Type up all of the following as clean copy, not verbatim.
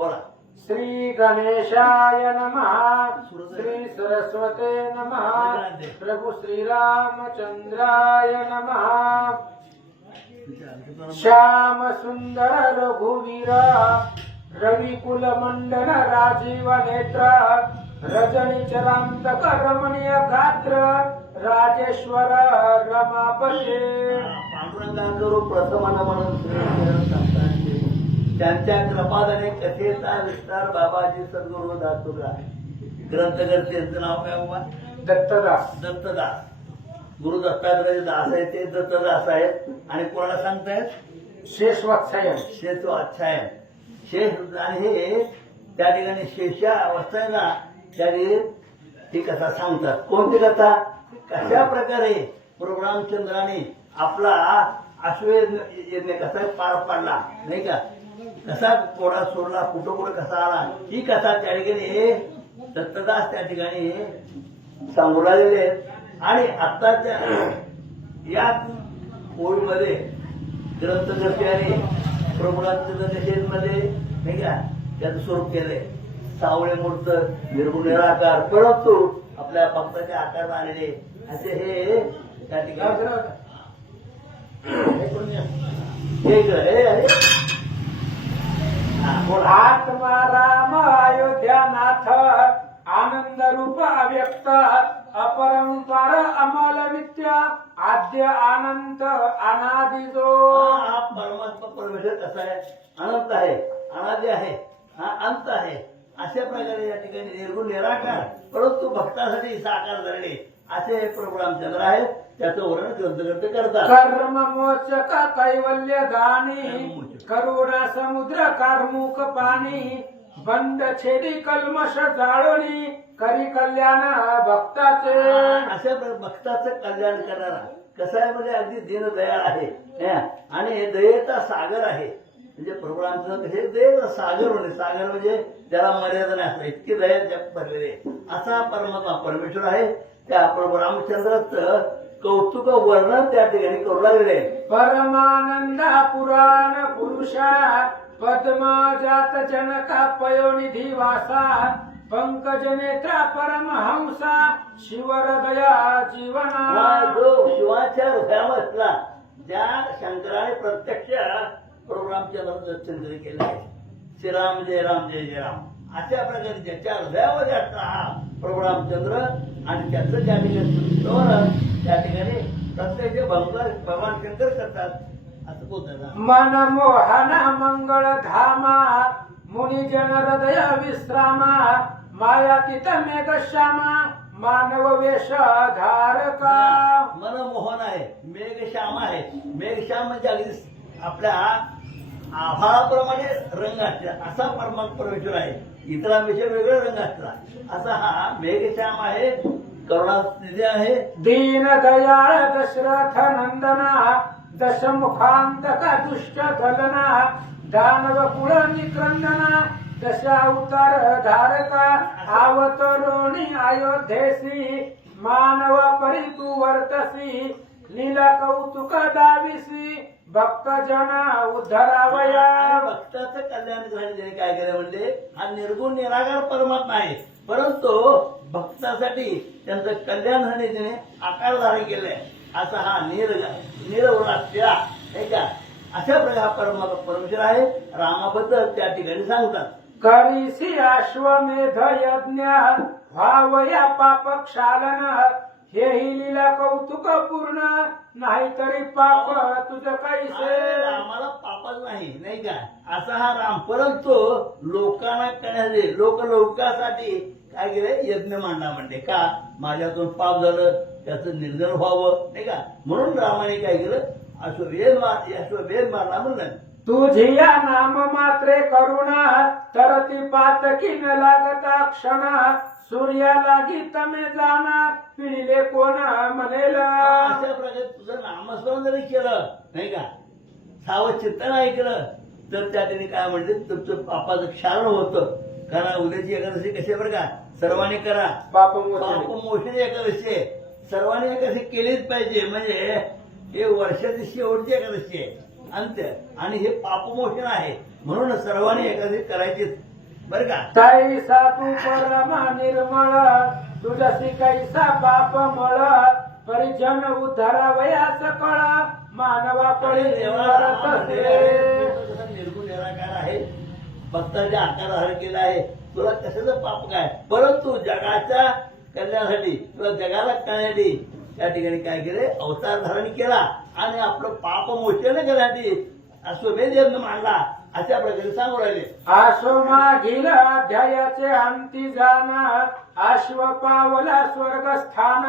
श्री गणेशाय नमः। श्री सरस्वते नमः। प्रभु श्री रामचंद्राय नमः। श्याम सुंदर रघुवीर रविकुल मंडन राजीव नेत्र रजनी चरांतक रमणीय गात्र राजेश्वर रमापते। पांडुरंगाकरू प्रथमन म्हणून त्यांच्या कृपादाने कथेचा विस्तार बाबाजी सद्गुरू दातुरा ग्रंथकर्ते यांचं नाव काय बाबा? दत्तदास। दत्तदास गुरु दत्तात्रय दास आहेत ते दत्तदास आहेत. आणि कोणाला सांगतायत? शेषवात्सायन। शेषवात्सायन शेष. आणि हे त्या ठिकाणी शेषा अवस्था आहे ना त्याने ती कथा सांगतात. कोणती कथा? कशा प्रकारे प्रभू रामचंद्राने आपला अश्वमेध यज्ञ कसा पार पाडला नाही का, कसा कोडा सोडला, कुठं कुठं कसा आला, ही कथा त्या ठिकाणी दत्तदास त्या ठिकाणी सांगू लागलेले आहेत. आणि आत्ताच्या याच ओळीमध्ये ग्रंथकर्त्याने प्रभू रामचंद्र नाही का त्याचं स्वरूप केलंय. सावळे मूर्त निर्गुण निराकार परंतु आपल्या भक्ताच्या आकारात आलेले असे हे त्या ठिकाणी आत्मा राम अयोध्यानाथ आनंद रूप अव्यक्त अपरंपार अमल विद्या आद्य अनंत अनादिजो। हा परमात्मा परमेश्वर कसा आहे? अनंत आहे, अनादि आहे, हा अंत आहे. अशा प्रकारे या ठिकाणी निर्गुण निराकार परंतु भक्तासाठी साकार झालेले असे प्रभू रामचंद्र आहेत. त्याचं वर्णन ग्रंथकर्ते करतात. कर्म मोचक कैवल्य दानी करुणा समुद्र कार्मुक पाणी बंद छेदी कल्मश जाळोनी करी कल्याण भक्ताचे। अशा भक्ताचं कल्याण करणारा कसा आहे म्हणजे अगदी दीनदयाळ आहे आणि दयेचा सागर आहे. म्हणजे प्रभू रामचंद्र कसे दयेचा सागर म्हणजे सागर म्हणजे त्याला मर्यादा नाही असं इतकी दया जप भरलेले असा परमात्मा परमेश्वर आहे. त्या प्रभू रामचंद्राचं कौतुक वर्णन त्या ठिकाणी करू लागले. परमानंदा पुराण पुरुषा पद्मजात जनका पयोनिधी वासा पंकज नेत्रा परमहंसा शिवहृदया जीवना। जो शिवाच्या हृदयामधला ज्या शंकराने प्रत्यक्ष प्रभू रामचंद्राचं दर्शन केलं आहे. श्रीराम जय राम जय जय राम अशा प्रकारे ज्याच्या हृदयामध्ये असला हा प्रभू रामचंद्र आणि त्याचं त्या ठिकाणी त्या ठिकाणी प्रत्यक्ष भगवान शंकर करतात असं बोलतात. मनमोहन मंगळ धामा मुनिजन हृदय विश्रामा मायातीत मेघश्यामा मानव वेश धारका। मनमोहन आहे, मेघश्याम आहे. मेघश्याम म्हणजे अगदी आपल्या आभाळाप्रमाणे रंग असला असा परमात्मा परमेश्वर आहे. इतरांपेक्षा वेगळा रंग असला असा हा मेघश्याम आहे. करुणानिधी आहे. दीन दयाळ दशरथ नंदना दशमुखांतका दुष्ट दलना दानव कुळ निक्रंदना दशावतार धारका आवतरोणी अयोध्येसी मानव परी तू वर्तसी लीला कौतुक दाविसी भक्त जना उद्धरावया। भक्ताचं कल्याण करण्यासाठी काय केलं म्हणजे हा निर्गुण निराकार परमात्मा आहे परंतु भक्तासाठी त्यांचं कल्याण होण्याने आकार धारण केलंय असा हा निरवराष्ट्या नाही का अशा प्रकार परमात्मा परमेश्वर आहे. रामाबद्दल त्या ठिकाणी सांगतात. करीसी अश्वमेध यज्ञ व्हावया पाप क्षालन हेही लीला कौतुक पूर्ण नाहीतरी पाप तुझं कैसे। आम्हाला पापच नाही का असा हा राम परंतु लोकांना करण्यासाठी लोकलौकासाठी काय केलंय यज्ञ मांडला म्हणते का माझ्यातून पाप झालं त्याचं निर्जन व्हावं नाही का म्हणून रामाने काय केलं अश्वमेध मारला म्हणलं. तुझी या नाम मात्रे करुणा तर ती पातकी न लागता क्षणा सूर्या लागी तमे जाना पिढीले कोण म्हणेल। अशा प्रकारे तुझं नामस्मरण जरी केलं नाही का सावध चित्त नाही केलं तर त्या ठिकाणी काय म्हणते तुमचं पापाचं क्षारण होतं. कारण उद्याची एकादशी कशी बरं का सर्वांनी करा पापमोचन एकादशी आहे. सर्वांनी एकादशी केलीच पाहिजे म्हणजे हे वर्षाची शेवटची एकादशी आहे अंत्य आणि हे पापमोचन आहे म्हणून सर्वांनी एकादशी करायचीच. बरं का. तैसा तू परमा निर्मळ तुझसी कैसा पाप मळ परिजन उद्धारावया सकळ मानवा पळी तसे निर्गुण निराकार आहे, भक्ताच्या आकाराधार केला आहे. तुला कशाचं पाप काय, परंतु जगाच्या कल्याणासाठी किंवा जगाला कळण्यासाठी त्या ठिकाणी काय केले, अवतार धारण केला आणि आपलं पाप मोचन करण्यासाठी अश्वमेध यज्ञ मांडला, अशा प्रकारे सांगू राहिले. आश्व मागील अध्यायाचे अंती जाना अश्व पावला स्वर्गस्थान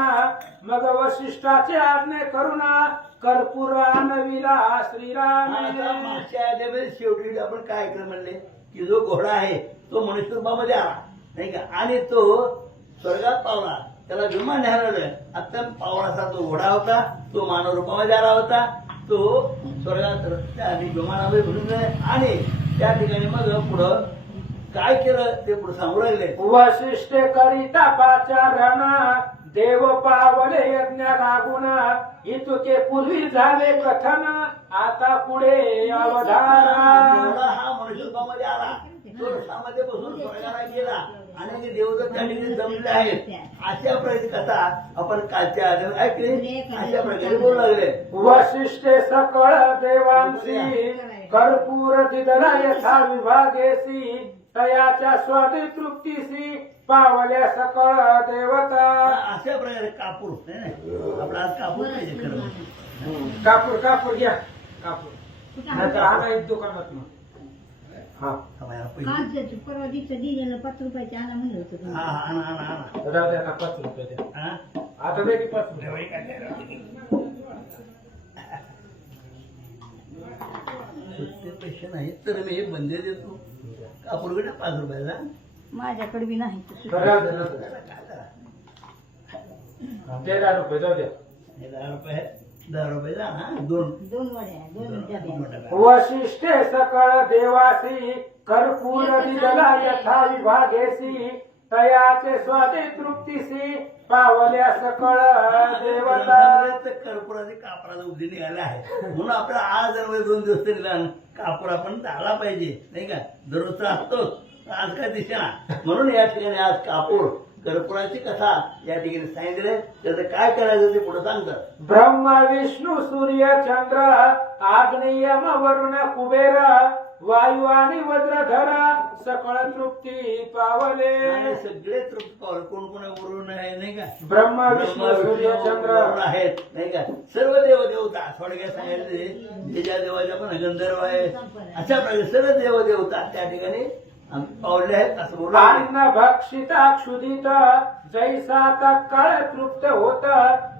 मग वशिष्ठाचे आज्ञे करुणा कर्पूर आणविला श्रीराम. आता मागच्या अध्यायामध्ये शेवटी आपण काय ऐकलं म्हणले की जो घोडा आहे तो मनुष्य रूपामध्ये आला नाही का, आणि तो स्वर्गात पावला, त्याला विमान न्यायला अत्यंत पावलाचा तो घोडा होता, तो मानव रूपामध्ये आला होता, तो स्वर्गात त्या विमानामध्ये भरून गेला आणि त्या ठिकाणी मग पुढं काय केलं ते पुढे सांगू राहिले. वशिष्ठ करिता पाचारण देव पावले यज्ञ लागून इतुके पूर्वी झाले कथन आता पुढे अवधारा. घोडा हा मनुष्य रूपामध्ये आला, तो रथामध्ये बसून स्वर्गाला गेला आणि ते देवदत्त त्या ठिकाणी जमले आहेत. अशा प्रकारे कथा आपण कालच्या आधी ऐकली, अशा प्रकारे बोलू लागले. वशिष्ठ सकळ देवांशी कर्पूर दिदला यथा विभागेसी तयाच्या स्वादी तृप्तीसी पावल्या सकळ देवता. अशा प्रकारे कापूर आपला आज कापूर पाहिजे खरं म्हणजे. कापूर कापूर घ्या कापूर नाहीतर आणा दुकानात मग. हा परवा दिवशी दिलेलं 5 रुपयाचे आणा म्हणलं होतं. हा हा आणा आणा आणा. राहू द्या आता 5 रुपये द्या. हा? आता दे की 5 रुपये. सुट्टे पैसे नाहीत तर मी हे बंदे देतो. कापूर कडे 5 रुपयाचा. माझ्याकडे बी नाही. राहू द्या राहू द्या. ते 10 रुपये जाऊ द्या. हे 10 रुपये जा ना, दोन दोन वड्या, दोन डब्या. वशिष्ठ सकळ देवासी कर्पूर दिदला यथा विभागेसी तयाचे स्वादे तृप्तीसी पावल्या सकळ देवता. कर्पुराचे कापराला उद्या निघाला आहे म्हणून आपल्याला आज जर 2 दिवस तरी निदान कापूर आपण टाळला पाहिजे नाही का, दररोजचा असतोच, आज काय दिसेना. म्हणून या ठिकाणी आज कापूर कर्पुराची कथा या ठिकाणी सांगितले. त्याचं काय करायचं ते पुढे सांगतात. ब्रह्मा विष्णू सूर्य चंद्र आग्नेयम वरुण कुबेर वायू आणि वज्रधर सकळ तृप्ती पावले. आणि सगळे तृप्त पावले, कोण कोण वरून आहे नाही का, ब्रह्मा विष्णू सूर्य चंद्र आहेत नाही का, सर्व देव देवता थोडक्यात सांगितले. ज्या देवाच्या पण गंधर्व आहे, अशा प्रकारे सर्व देव देवता त्या ठिकाणी पावले आहेत असं बोलू. अन्न भक्षिता क्षुदित जैसा तत्काळ तृप्त होत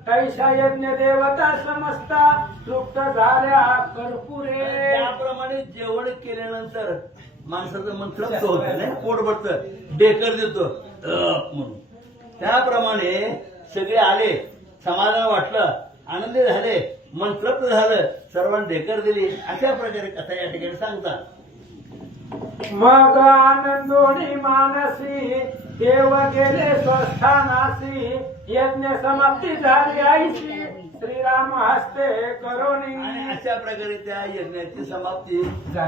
तैसा यज्ञ देवता समजता तृप्त झाल्या कर्पुरे. त्याप्रमाणे जेवण केल्यानंतर माणसाचं मन तृप्त होत नाही, पोट भरतं, डेकर देतो म्हणून. त्याप्रमाणे सगळे आले, समाधान वाटलं, आनंदी झाले, मन तृप्त झालं, सर्वांना डेकर दिली. अशा प्रकारे कथा या ठिकाणी सांगतात. मग आनंदोनी मानसी देव गेले स्वस्थानासी यज्ञ समाप्ती झाली आईशी श्रीराम हस्ते करोनी. आणि अशा प्रकारे त्या यज्ञाची समाप्ती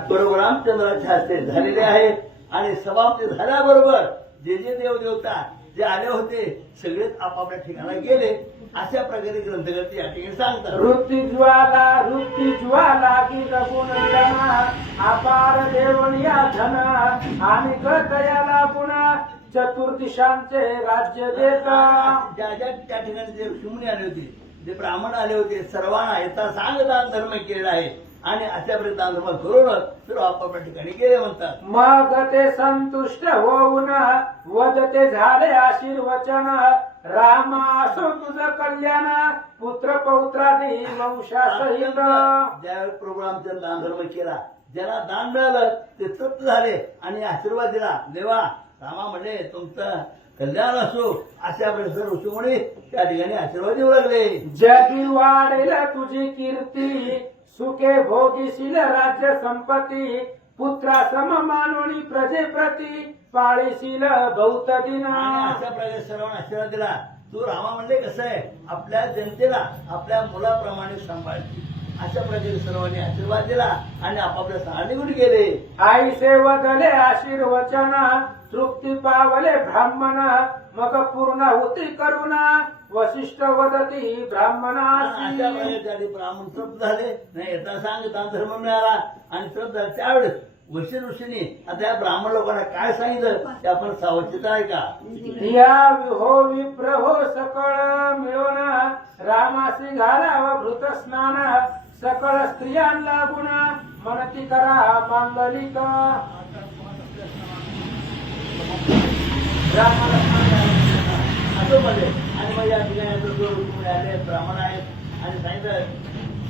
बरोबर रामचंद्राच्या हस्ते झालेली आहे. आणि समाप्ती झाल्याबरोबर जे जे देवदेवता जे आले होते सगळेच आपापल्या ठिकाणी गेले. अशा प्रकारे ग्रंथकर्ते या ठिकाणी सांगतात. वृत्ती ज्वाला की गुणजना अपार देवनिया धन आणि गतयाला पुन्हा चतुर्दिशांचे राज्य देता. ज्या ज्या त्या ठिकाणी जे ऋषीमुनी आले होते, जे ब्राह्मण आले होते, सर्वांना येता सांग दान धर्म केलेला आहे. आणि अशा प्रकारे दान धर्म करूनच सर्व आपापल्या ठिकाणी गेले म्हणतात. मग ते संतुष्ट होऊन वदते झाले आशीर्वचन राम असो तुझं कल्याण पुत्र पौत्रादी वंशासहित. ज्यावेळी प्रभू रामचंद्र दान धर्म केला, ज्याला दान मिळालं ते तृप्त झाले आणि आशीर्वाद दिला. देवा रामा म्हणजे तुमचं कल्याण असो, अशा प्रकारे ऋषीमुनी त्या ठिकाणी आशीर्वाद देऊ लागले. जगी वाढेल तुझी कीर्ती सुखे भोगीशील राज्य संपत्ती पुत्रा सम मानोनी प्रजेप्रती पाळीशील बहुत दिन. आणि अशा प्रकारे सर्वांना आशीर्वाद दिला. तू रामा म्हणजे कसं आहे, आपल्या जनतेला आपल्या मुलाप्रमाणे सांभाळते. अशा प्रकारे सर्वांनी आशीर्वाद दिला आणि आपापल्या सहा निघून गेले. आईसे वदले आशीर्वचन तृप्ती पावले ब्राह्मण मग पूर्णाहुती करुणा वशिष्ठ वदती अशा ब्राह्मणासी. प्रकारे त्याने ब्राह्मण तृप्त झाले. नाही येता सांगता धर्म मिळाला आणि तृप्त झाले. त्यावेळेस वशिष्ठ ऋषीने आता या ब्राह्मण लोकांना काय सांगितलं ते आपण सावचित आहे का? या हो विप्र हो सकळ मिळून रामासी घालावा भृत स्नान सकळ स्त्रियांना गुण मनती करा मांगलिक. ब्राह्मण असं म्हणले आणि मग या ठिकाणी आता जो ऋषी आले ब्राह्मण आहेत आणि सांगितलं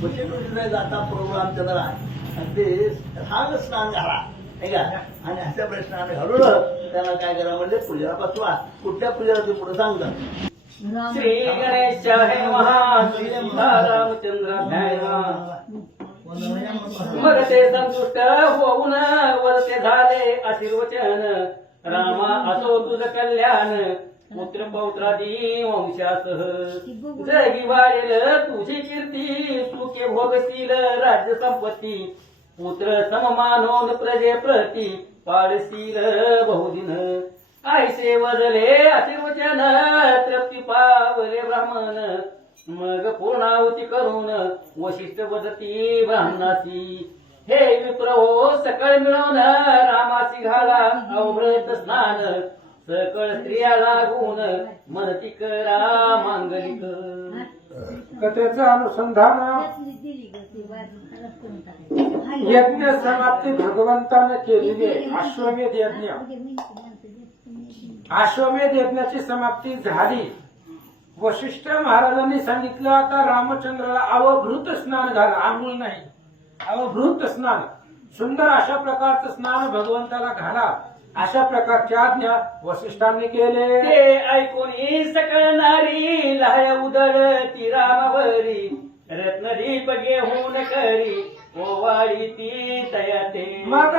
वशिष्ठ ऋषीने जाता प्रोग्राम चंद्र आहे आणि ते सांग स्नान घाला नाही का आणि अशा प्रकारे स्नान घालून त्यांना काय करा म्हणजे पूजेला बसवा. कुठल्या पूजेला ते पुढे सांगतात. श्री गणेशाय नमः श्री रामचंद्राय नमः. मग ते संतुष्ट होऊन वरते झाले आशीर्वचन रामा असो तुझ कल्याण पुत्र पौत्रादी वंशासह जगी वाढेल तुझी कीर्ती सुखे भोगशील राज्य संपत्ती पुत्र सममानोन प्रजे प्रती पाडशील बहुदिन. आयसे वदले आशीर्वचन तृप्ती पावले ब्राह्मण मग पूर्णाहुती करून वशिष्ठ वदती ब्राह्मणासी. हे विप्र हो सकळ मिळून रामासी घाला अवभृत स्नान सकळ स्त्रिया लागून मनती करा मांगलिक. कथेचं अनुसंधान यज्ञ समाप्ती भगवंताने केलेली आहे. अश्वमेध यज्ञ अश्वमेध यज्ञाची समाप्ती झाली. वशिष्ठ महाराजांनी सांगितलं आता रामचंद्राला अवभृत स्नान घाला. आंघोळ नाही अवभृत स्नान सुंदर अशा प्रकारचं स्नान भगवंताला घाला अशा प्रकारची आज्ञा वशिष्ठांनी केले. ते ऐकून सकळ नारी लाय उदळती रामावरी रत्नदीप घेऊन करी ओवाळी ती तयाते. मग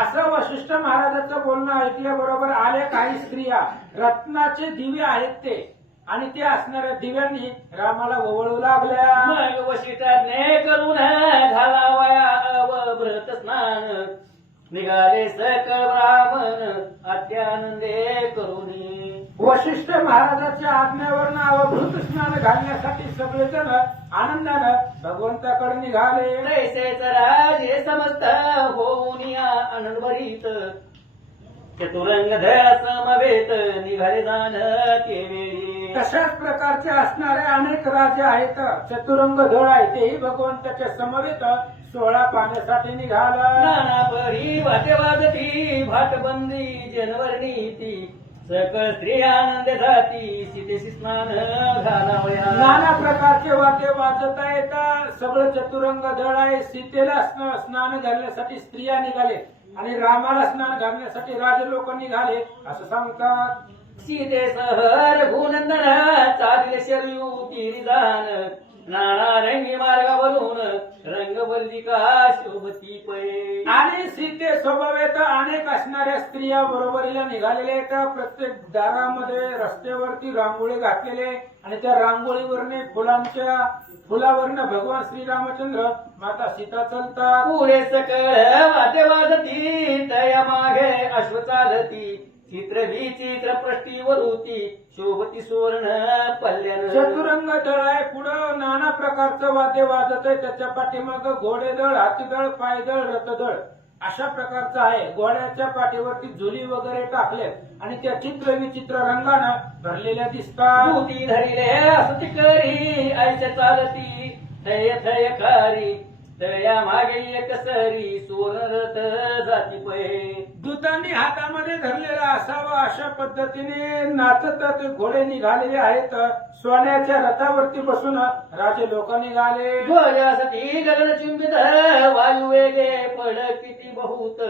असं वशिष्ठ महाराजांचं बोलणं ऐकल्याबरोबर आल्या काही स्त्रिया रत्नाचे दिवे आहेत ते आणि ते असणाऱ्या दिव्यांनी रामाला ओवळू लागल्या. मग वशिष्ठाज्ञे करून घालावया अवभृत स्नान निघाले सकळ ब्राह्मण अत्यानंदे करुणी. वशिष्ठ महाराजांच्या आज्ञेवरनं अवभृत स्नान घालण्यासाठी सगळेजण आनंदानं भगवंताकडे निघाले. तैसेच राजे समस्त होऊन या आनंदभरीत चतुरंग धळ समवेत निघाले जाण ते वेळी. तशाच प्रकारचे असणारे अनेक राजे आहेत. चतुरंग दळ आहे तेही भगवंताच्या समवेत 16 पाण्यासाठी निघाला. नाना परी वाटे वाजती भाटबंदी जनवर्णी ती सकळ स्त्री आनंद जाती सीतेशी स्नान घालावया. नाना प्रकारचे वाद्य वाजता येतात. सगळं चतुरंग दळ आहे. सीतेला स्नान घालण्यासाठी स्त्रिया निघाले आणि रामाला स्नान घालण्यासाठी राजे लोक निघाले असं सांगतात. सीतेसह रघुनंदन चालले शरयू तीरी जाण नाना रंगी मार्गावरून रंगवर्जिका शोभती पै. आणि सीते स्वभावेत अनेक असणाऱ्या स्त्रिया बरोबरीला निघालेल्या आहेत. प्रत्येक दारामध्ये रस्त्यावरती रांगोळी घातलेले आणि त्या रांगोळीवरने फुलावरनं भगवान श्रीरामचंद्र माता सीता चालतात. पुढे सकळ वाद्य वाजती तया मागे अश्व चालती चित्र विचित्र पृष्टीवरुती शोभती सुवर्ण पल्ल्यान. चतुरंग दळ आहे. पुढं नाना प्रकारचं वाद्य वाजत आहे. त्याच्या पाठीमाग घोडेदळ, हातीदळ, पायदळ, रथदळ अशा प्रकारचं आहे. घोड्याच्या पाठीवरती झुली वगैरे टाकल्यात आणि त्या चित्र विचित्र रंगानं भरलेल्या दिसतात. भूती धरिले असती करी ऐसे चालती थय थय कारी तया मागे एक सरी सुवर्ण रथ जाती पै. दूतांनी हातामध्ये धरलेला असावा अशा पद्धतीने नाचत ते घोडे निघालेले आहेत. सोन्याच्या रथावरती बसून राजे लोक निघाले. ध्वजासती गगनचुंबित वायू वेगे पड किती बहुत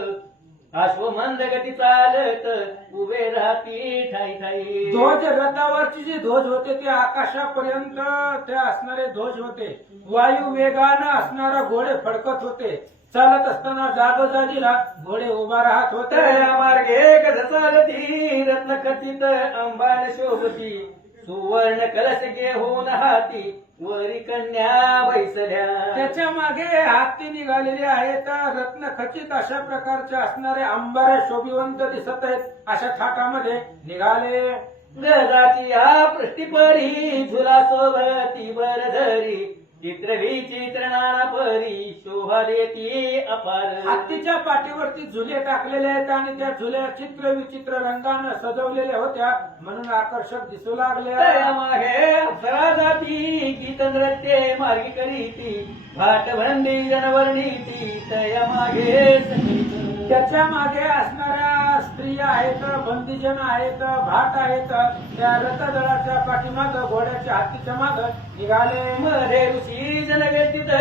अश्वमंद गती चालत उभे राहती ठाई ठाई. ध्वज रथावरचे जे ध्वज होते ते आकाशापर्यंत ते असणारे ध्वज होते. वायू वेगानं असणारा घोडे फडकत होते. चालत असताना जागोजागीला घोडे उभा राहत होते. तया मार्गे कस चालती रत्न खचित अंबान शोभती सुवर्ण कलश घेऊन हाती वरी कन्या बैसल्या. त्याच्या मागे हत्ती निघालेले आहेत रत्न खचित अशा प्रकारचे असणारे अंबारे शोभिवंत दिसत आहेत. अशा थाटामध्ये निघाले. गजाची या पृष्ठीपरी झुला सोबती वर धरी चित्र विचित्र नाना परी शोभा देती अपार. हत्तीच्या पाठीवरती झुले टाकलेले आहेत आणि त्या झुल्या चित्र विचित्र रंगानं सजवलेल्या होत्या म्हणून आकर्षक दिसू तया लागल्या. मागे अप्सरा जाती गीत नृत्ये मार्गी करीती भाट भंडी जनवर्णीती तया मागे सखीत. त्याच्या मागे असणाऱ्या स्त्रिया आहेत, बंदीजन आहेत, भाट आहेत. त्या रथदळाच्या पाठीमाग घोड्याच्या हत्तीच्या माग निघाले. मध्ये ऋषी जन व्यतीत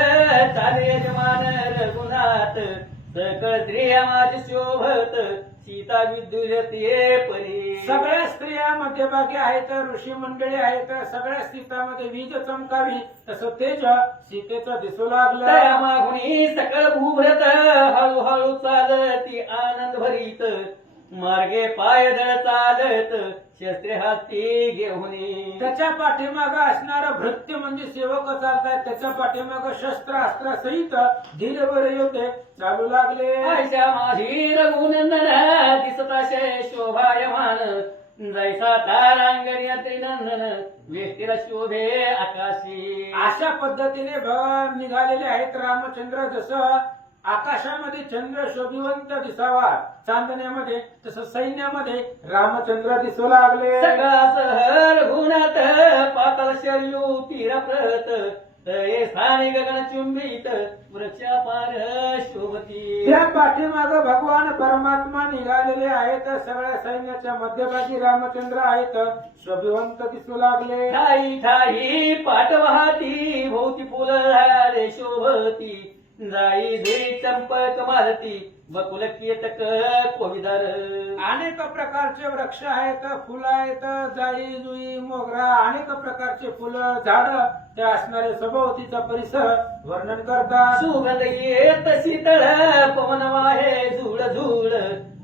चाले यजमान रघुनाथ सकळ स्त्रिया माझी शोभत सीता विद्युत ये परी. सगळ्या स्त्रिया मध्यभागी आहेत, ऋषी मंडळी आहेत. सगळ्या सीतामध्ये वीज चमकावी तसं तेज सीतेचं दिसू तया लागलं. मागुनी सकळ भूभरत हळूहळू चालती आनंद भरीत मार्गे पायदळ चालत शस्त्रे हाती घेऊन. त्याच्या पाठीमाग असणारं भृत्य म्हणजे सेवक चालतायत. त्याच्या पाठीमाग शस्त्र अस्त्र सहित धीरवर योद्धे चालू लागले. आयशा माझी रघुनंदन दिसत असे शोभायमान जैसा तारांगणी त्रिनंदन वेष्टीला शोभे आकाशी. अशा पद्धतीने भर निघालेले आहेत रामचंद्र. जसं आकाशामध्ये चंद्र शोभिवंत दिसावा चांदण्यामध्ये तसं सैन्यामध्ये रामचंद्र दिसू लागले. सगळा सहर गुणात पाताल शर्यू तीरप्रत तये स्थानी गगन चुंबित वृक्षापार शोभती. त्या पाठीमाग भगवान परमात्मा निघालेले आहेत. सगळ्या सैन्याच्या मध्यभागी रामचंद्र आहेत. शोभिवंत दिसू लागले. ठाई ठाई पाट वाहती भोवती फुलहारे शोभती जाई धुई चंपक मारती बकुल केतक कोविदार. अनेक प्रकारचे वृक्ष आहेत, फुलं आहेत, जाई जुई मोगरा अनेक प्रकारचे फुलं झाड ते असणारे सभोवतीचा परिसर वर्णन करतात. सुगंध येत शीतळ पवन वाहे झुळ झुळ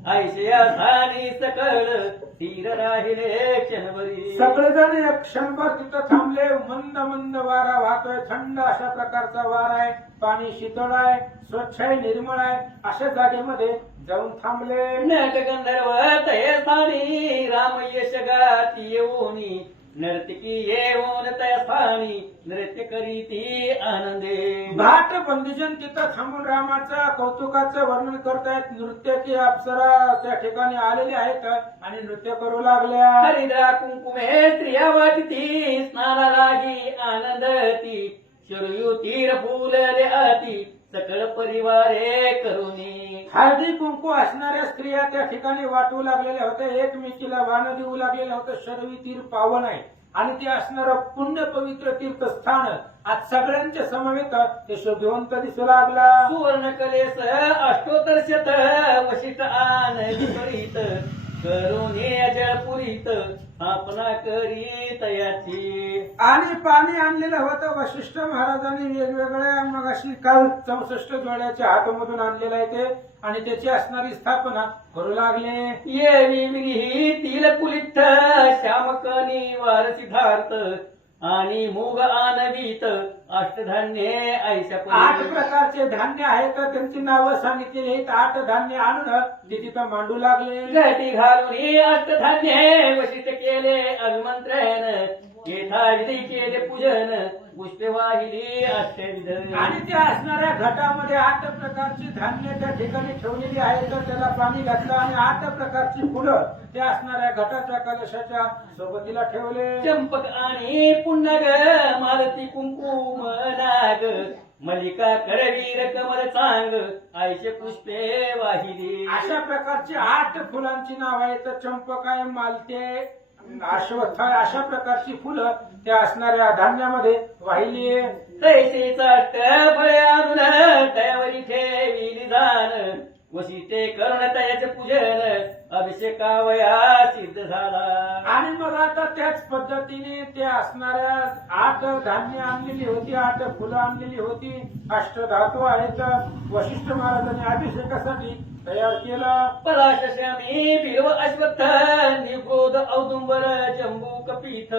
ऐशया स्थानी सकळ तीर राहिले क्षणभरी. सगळेजण एक क्षणभर तिथं थांबले. मंद मंद वारा वाहतोय. थंड अशा प्रकारचा वारा आहे. पाणी शीतळ आहे, स्वच्छ आहे, निर्मळ आहे. अशा जागेमध्ये जाऊन थांबले. नट गंधर्व तय स्थानी राम यश गाती येऊनी नर्तकी येऊन तय स्थानी नृत्य करीती आनंदे. भाट बंदीजन तिथं थांबून रामाचं कौतुकाचं वर्णन करतायत. नृत्याची अप्सरा त्या ठिकाणी आलेली आहेत आणि नृत्य करू लागल्या. हरिद्रा कुंकुमे स्त्रिया वाटती स्नाना लागी आनंदती शरयू तीर फुलले आती सकळ परिवारे करुणी. हळदी कुंकू असणाऱ्या स्त्रिया त्या ठिकाणी वाटू लागलेल्या होत्या. एकमेकीला वाण देऊ लागलेलं होतं. शरवी तीर पावन आहे आणि ते असणारं पुण्य पवित्र तीर्थस्थान आज सगळ्यांच्या समवेत ते शोभिवंत दिसू लागला. सुवर्ण कलेस अष्टोत्तर शत वशिष्ठ आनंदी करीत करुणी जळपुरीत स्थापना करी तयाची. आणि पाणी आणलेलं होतं वशिष्ठ महाराजांनी वेगवेगळ्या मग अशी काल 64 जोड्याच्या हातामधून आणलेलं आहे ते आणि त्याची असणारी स्थापना करू लागले. ये विही तिल कुलित श्यामकनी वार सिद्धार्थ आणि मूग आनवीत अष्टधान्ये ऐशा 8 प्रकारचे धान्य आहेत. त्यांची नावं सांगितलेली आहेत. 8 धान्य आणून ते तिथं मांडू लागले. घटी घालून अष्टधान्ये वशिष्ठ केले अभिमंत्रण येथा विधी केले पूजन पुष्पे वाहिली अष्टविध. आणि त्या असणाऱ्या घटामध्ये 8 प्रकारची धान्य त्या ठिकाणी ठेवलेली आहेत. त्याला पाणी घातलं आणि 8 प्रकारची फुलं त्या असणाऱ्या घटाच्या कलशाच्या सोबतीला ठेवले. चंपक आणि पुन्नग मालती कुंकुम नाग मल्लिका करवीर कमल चांग आयशे पुष्पे वाहिली. अशा प्रकारची 8 फुलांची नाव आहेत. चंपक आहे, मालते, अश्वत्थ अशा प्रकारची फुलं त्या असणाऱ्या धान्यामध्ये वाहिली. तैसेचा अष्ट फळे आणून तयावरी ठेविली जाण वशिष्ठे करुण तयाचे पूजन अभिषेकावया सिद्ध झाला. आणि मग आता त्याच पद्धतीने त्या असणाऱ्या 8 धान्य आणलेली होती, 8 फुलं आणलेली होती. अष्टधातू आहेत. वशिष्ठ महाराजांनी अभिषेकासाठी तयार केलं. पराशमी बिल्व अश्वत्थ निगोद औदुंबर जंबू कपीथ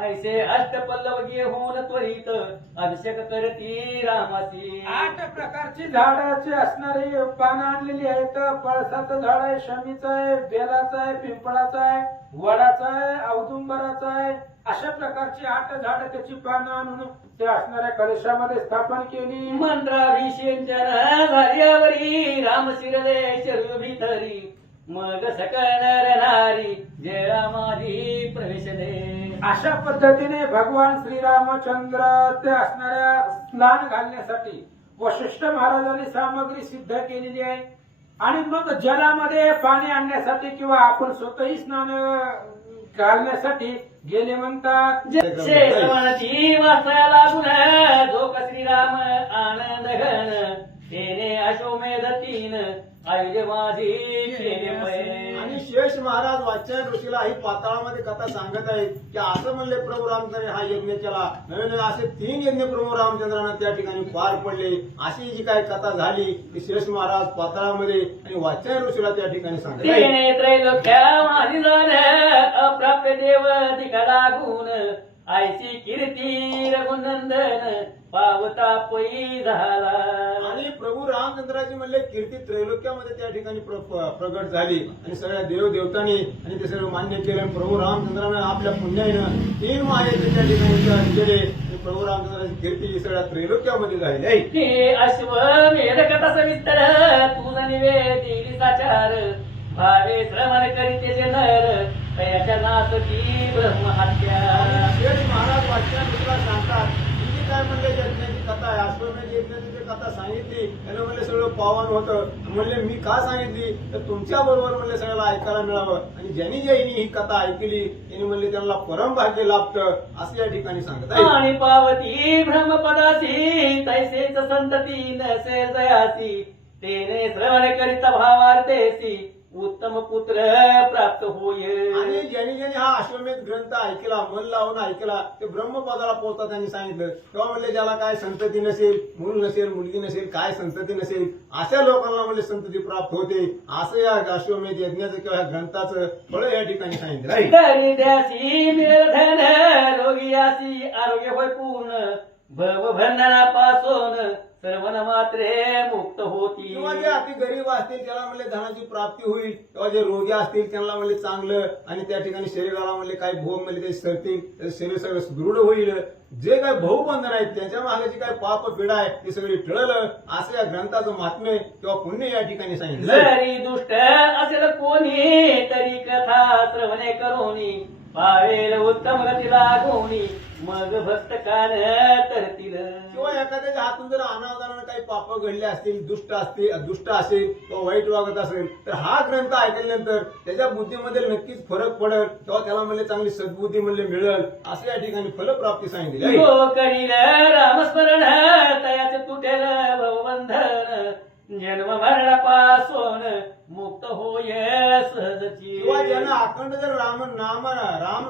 ऐसे अष्टपल्लव घेऊन त्वरित अभिषेक करती रामासी. 8 प्रकारची झाडाची असणारी पानं आणलेली आहेत. पळसाचं झाड आहे, शमीचं आहे, बेलाचं आहे, पिंपळाचं आहे, वडाचं आहे, औदुंबराचं आहे. अशा प्रकारची 8 झाडं त्याची पानं आणून ते असणाऱ्या कलशामध्ये स्थापन केली. मंत्राभिषेचन झाल्यावरी राम शिरले शरीर भीतरी मग सकळ नर नारी जय रामाधी प्रवेश दे. अशा पद्धतीने भगवान श्रीरामचंद्र ते असणाऱ्या स्नान घालण्यासाठी वशिष्ठ महाराजांनी सामग्री सिद्ध केलेली आहे. आणि मग जलामध्ये पाणी आणण्यासाठी किंवा आपण स्वतःही स्नान घालण्यासाठी गेले म्हणतात. शेषवनाची वाचा लागून जोक श्रीराम आनंद घन तेने अश्वमेध 3 आयुध माझी केले पै. आणि शेष महाराज वात्स्यायन ऋषीला ही पाताळामध्ये कथा सांगत आहेत की असं म्हणले प्रभू रामचंद्र हा यज्ञ केला. नवीन नवीन असे 3 यज्ञ प्रभू रामचंद्रांना त्या ठिकाणी पार पडले. अशी जी काही कथा झाली ती शेष महाराज पाताळामध्ये आणि वात्स्यायन ऋषीला त्या ठिकाणी सांगत आहेत. तेने त्रैलोक्या माझी जाण अप्राप्य देव दिका लागून आईची कीर्ती रघुनंदन पावता पै झाला. आणि प्रभू रामचंद्राची म्हणले कीर्ती त्रैलोक्यामध्ये त्या ठिकाणी प्रगट झाली आणि सगळ्या देवदेवतांनी आणि ते सगळं मान्य केलं. प्रभू रामचंद्राने आपल्या पुण्याईनं 3 माये त्या ठिकाणी केले. प्रभू रामचंद्राची कीर्ती सगळ्या त्रैलोक्यामध्ये झाली आहे. हे अश्वमेध कथा सविस्तर तुझ निवेदिली साचार भावे श्रवण करीते जे नर तयाच्या नासकी ब्रह्महत्या. शेष महाराज वाचन तुला सांगतात ही काय म्हणले यज्ञाची कथा आहे. अश्वमेध यज्ञाची जी कथा सांगितली त्यानं म्हणले सगळं पावन होतं. म्हणले मी का सांगितली तर तुमच्या बरोबर म्हणले सगळ्याला ऐकायला मिळावं आणि ज्यांनी ज्यांनी ही कथा ऐकली त्यांनी म्हणले त्यांना परम भाग्य लाभतं असं या ठिकाणी सांगत आहे. आणि पावती ब्रह्मपदासी तैसेच संतती नसे जयासी तेने श्रवण करिता भावार्थेसी उत्तम पुत्र प्राप्त होय. आणि ज्यांनी ज्यांनी हा अश्वमेध ग्रंथ ऐकला मन लावून ऐकला ते ब्रह्मपदाला पोहोचता त्यांनी सांगितलं. तेव्हा म्हणले ज्याला काय संतती नसेल, मूल नसेल, मुलगी नसेल, काय संतती नसेल अशा लोकांना म्हणले संतती प्राप्त होते. असं या अश्वमेध यज्ञाचं किंवा या ग्रंथाचं फळ या ठिकाणी सांगितलं आहे. दरिद्यासी मिळेल धन रोगियासी आरोग्य होय पूर्ण भवभंधनापासून सर्वन मात्रे मुक्त होती. किंवा जे अति गरीब असतील त्याला म्हणले धनाची प्राप्ती होईल. किंवा जे रोगी असतील त्यांना म्हणले चांगलं आणि त्या ठिकाणी शरीराला म्हणले काही भोग म्हणले ते सरतील शरीर सगळं सुदृढ होईल. जे काही भाऊबंधन आहेत त्यांच्या मागे काय पाप पिढा आहे ते सगळी टळलं असं या ग्रंथाचं महात्म्य किंवा पुण्य या ठिकाणी सांगितलं. जरी दुष्ट असेल कोणी तरी कथा श्रवणे करोनी पावेल उत्तम गती लागोनी मग भक्त कान तरतील. किंवा एखाद्याच्या हातून जर अनावधानानं काही पाप घडले असतील, दुष्ट असेल किंवा वाईट वागत असेल तर हा ग्रंथ ऐकल्यानंतर त्याच्या बुद्धीमध्ये नक्कीच फरक पडेल. तेव्हा त्याला म्हणले चांगली सद्बुद्धी म्हणले मिळेल असं या ठिकाणी फलप्राप्ती सांगितली आहे. जो करील रामस्मरण तयाचे तुटेल भवबंधन जन्म मरणापासून मुक्त होय सहजची. किंवा ज्यानं अखंड जर राम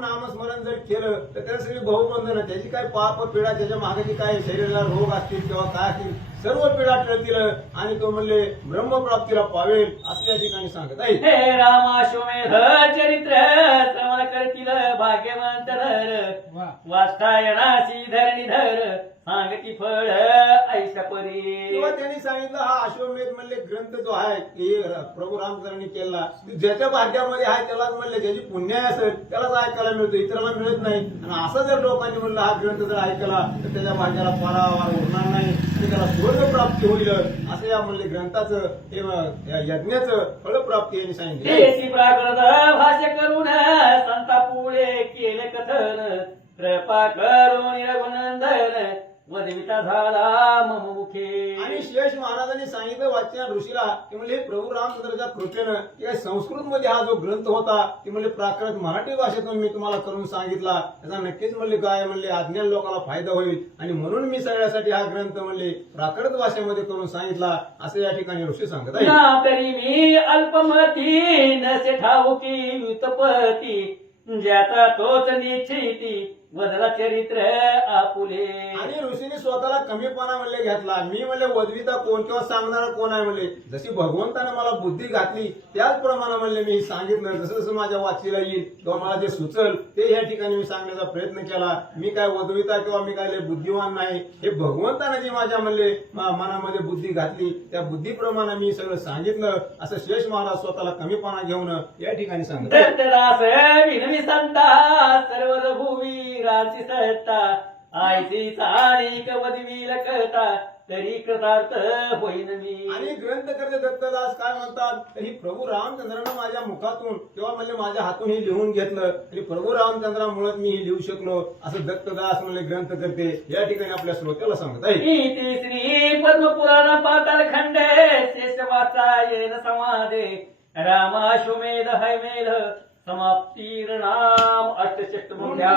नामस्मरण जर केलं तर त्याला सगळी बहुबंधन त्याची काय पाप पिढा त्याच्या मागे काय शरीराला रोग असतील किंवा काय असतील सर्व पिढा टळतील आणि तो म्हणले ब्रह्मप्राप्तीला पावेल असं या ठिकाणी सांगत आहे. हे रामाश्वमेध चरित्र श्रवण करतील भाग्यवंत नर वाष्टायनाशी धरणीधर सांगती फळ ऐशपरी. किंवा त्यांनी सांगितलं हा अश्वमेध म्हणले ग्रंथ जो आहे हे प्रभू रामचंद्रांनी केला ज्याच्या भाग्यामध्ये आहे त्यालाच म्हणले ज्याची पुण्य असेल त्यालाच ऐकायला मिळतो इतरांना मिळत नाही. आणि असं जर लोकांनी म्हणलं हा ग्रंथ जर ऐकला तर त्याच्या भाग्याला पारावार उरणार नाही आणि त्याला पूर्ण प्राप्ती होईल असं या म्हणले ग्रंथाचं यज्ञाचं फलप्राप्ती यांनी सांगितलं. प्राकृत भाष्य करून संता पुढे केले कथन कृपा करून रघुनंदन वदविता झाला मम मुखे. आणि शेष महाराजांनी सांगितलं वाचन ऋषीला की म्हणजे प्रभू रामचंद्राच्या कृपेनं की संस्कृत मध्ये हा जो ग्रंथ होता ती म्हणजे प्राकृत मराठी भाषेतून मी तुम्हाला करून सांगितला त्याचा नक्कीच म्हणले काय म्हणले अज्ञान लोकांना फायदा होईल आणि म्हणून मी सगळ्यासाठी हा ग्रंथ म्हणले प्राकृत भाषेमध्ये करून सांगितला असं या ठिकाणी ऋषी सांगत आहे. ना तरी मी अल्पमती नसे ठाऊकी व्युत्पत्ती ज्याचा तोच निश्चिती वदला चरित्र आपुले. आणि ऋषीने स्वतःला कमीपणा म्हणले घेतला. मी म्हणले वदविता कोण किंवा सांगणारा कोण आहे म्हणले. जशी भगवंतानं मला बुद्धी घातली त्याचप्रमाणे म्हणले मी सांगितलं. जसं जसं माझ्या वाचीला येईल किंवा मला जे सुचल ते या ठिकाणी मी सांगण्याचा प्रयत्न केला. मी काय वदविता किंवा मी काय लय बुद्धिवान नाही. हे भगवंतानं जी माझ्या म्हणले मनामध्ये बुद्धी घातली त्या बुद्धीप्रमाणे मी सगळं सांगितलं. असं शेष महाराज स्वतःला कमीपणा घेऊन या ठिकाणी सांगतात. दत्तदास विनवी संता सर्व भूवीराची सत्ता आयची चाळीक वदवील कथा तरी कृतार्थ होईन मी. आणि ग्रंथकर्ते दत्तदास काय म्हणतात तर ही प्रभू रामचंद्रानं माझ्या मुखातून किंवा म्हणजे माझ्या हातून हे लिहून घेतलं आणि प्रभू रामचंद्रामुळे मी हे लिहू शकलो असं दत्तदास म्हणले ग्रंथकर्ते या ठिकाणी आपल्या श्रोत्याला सांगत आहे. इति श्री पद्मपुराण पाताळ खंडे शेष वाचायन समाधे रामाश्वमेध हैमेध समाप्तीर्नाम अष्टशक्तमुख्या.